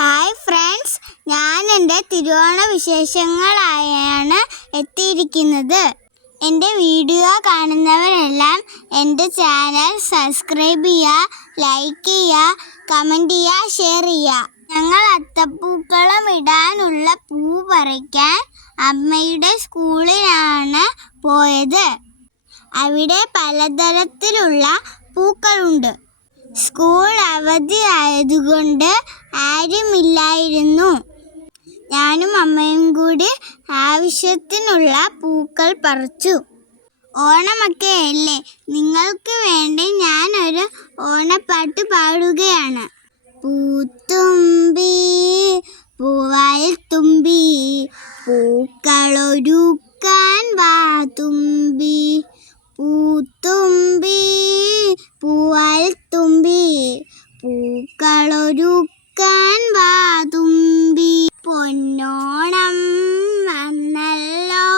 Hi friends, ഞാൻ എൻ്റെ തിരുവോണ വിശേഷങ്ങളായാണ് എത്തിയിരിക്കുന്നത്. എൻ്റെ വീഡിയോ കാണുന്നവരെല്ലാം എൻ്റെ ചാനൽ സബ്സ്ക്രൈബ് ചെയ്യുക, ലൈക്ക് ചെയ്യുക, കമൻറ്റ് ചെയ്യുക, ഷെയർ ചെയ്യുക. ഞങ്ങൾ അത്തപ്പൂക്കളം ഇടാനുള്ള പൂ പറിക്കാൻ അമ്മയുടെ സ്കൂളിലാണ് പോയത്. അവിടെ പലതരത്തിലുള്ള പൂക്കളുണ്ട്. സ്കൂൾ അവധി ആയതുകൊണ്ട് ആരുമില്ലായിരുന്നു. ഞാനും അമ്മയും കൂടി ആവശ്യത്തിനുള്ള പൂക്കൾ പറിച്ചു. ഓണമൊക്കെ അല്ലേ, നിങ്ങൾക്ക് വേണ്ടി ഞാനൊരു ഓണപ്പാട്ട് പാടുകയാണ്. പൂത്തുമ്പി പൂവായിൽ തുമ്പി പൂക്കളൊരുക്കാൻ വാ തുമ്പി. പൂത്തുമ്പി പൂവായിൽ തുമ്പി പൂക്കളൊരുക്കാൻ വാ തുമ്പി. പൊന്നോണം വന്നല്ലോ,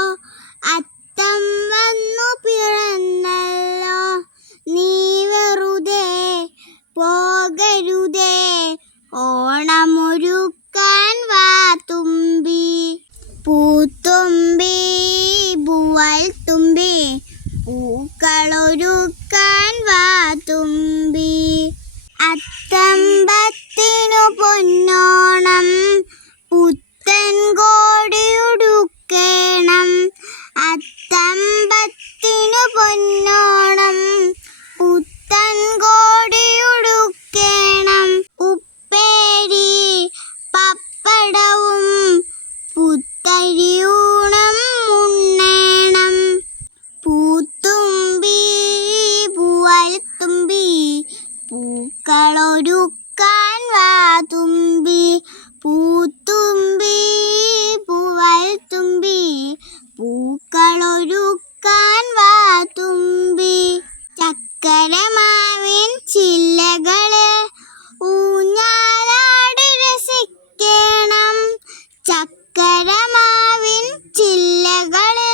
അത്തം വന്നു പിറന്നല്ലോ, നീ വെറുതെ പോകരുതേ, ഓണമൊരുക്കാൻ വാ തുമ്പി. പൂത്തുമ്പി പൂവായിൽ തുമ്പി പൂക്കളൊരുക്കാൻ വാ തുമ്പി. അത്തമ്പത്തിനു പൊന്നോണം, പുത്തൻ കോടിയുടുക്കണം. അത്തമ്പത്തിനു പൊന്നോണം, പുത്തൻ കോടിയുടുക്കണം. ഉപ്പേരി പപ്പടവും പുത്തരിയൂണം ഉണ്ണേണം. പൂത്തുമ്പി പൂവായിൽ തുമ്പി പൂക്കളൊരുക്കാൻ വാ തുമ്പി. പൂത്തുമ്പി പൂവായിൽ തുമ്പി പൂക്കളൊരുക്കാൻ വാ തുമ്പി. ചക്കരമാവിൻ ചില്ലകള് ഊഞ്ഞാലാടി രസിക്കണം. ചക്കരമാവിൻ ചില്ലകള്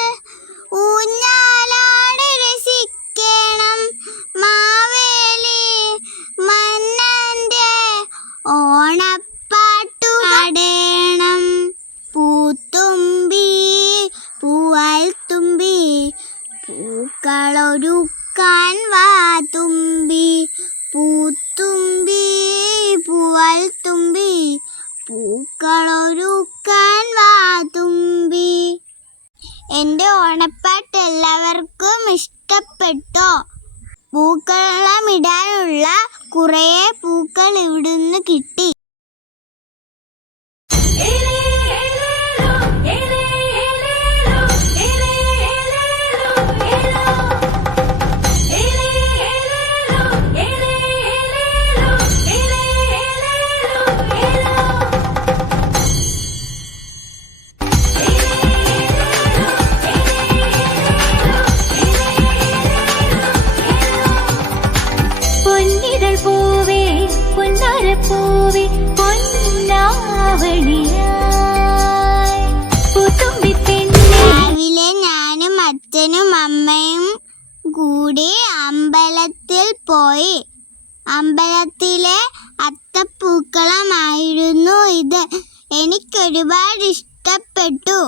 ഊഞ്ഞാലാടി രസിക്കണം. മാവേലി മന്നന്റെ ഓണപ്പാട്ടു പാടേണം. പൂത്തുമ്പി പൂവായിൽ തുമ്പി പൂക്കളൊരുക്കാൻ വാ തുമ്പി. പൂത്തുമ്പി പൂവായിൽ തുമ്പി പൂക്കളൊരുക്കാൻ വാ തുമ്പി. എൻ്റെ ഓണപ്പാട്ട് എല്ലാവർക്കും ഇഷ്ടപ്പെട്ടോ? പൂക്കളമിടാനുള്ള കുറേ പൂക്കൾ ഇവിടുന്ന് കിട്ടി. രാവിലെ ഞാനും അച്ഛനും അമ്മയും കൂടി അമ്പലത്തിൽ പോയി. അമ്പലത്തിലെ അത്തപ്പൂക്കളമായിരുന്നു ഇത്. എനിക്കൊരുപാട് ഇഷ്ടപ്പെട്ടു.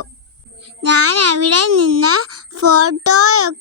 ഞാൻ അവിടെ നിന്ന് ഫോട്ടോയൊക്കെ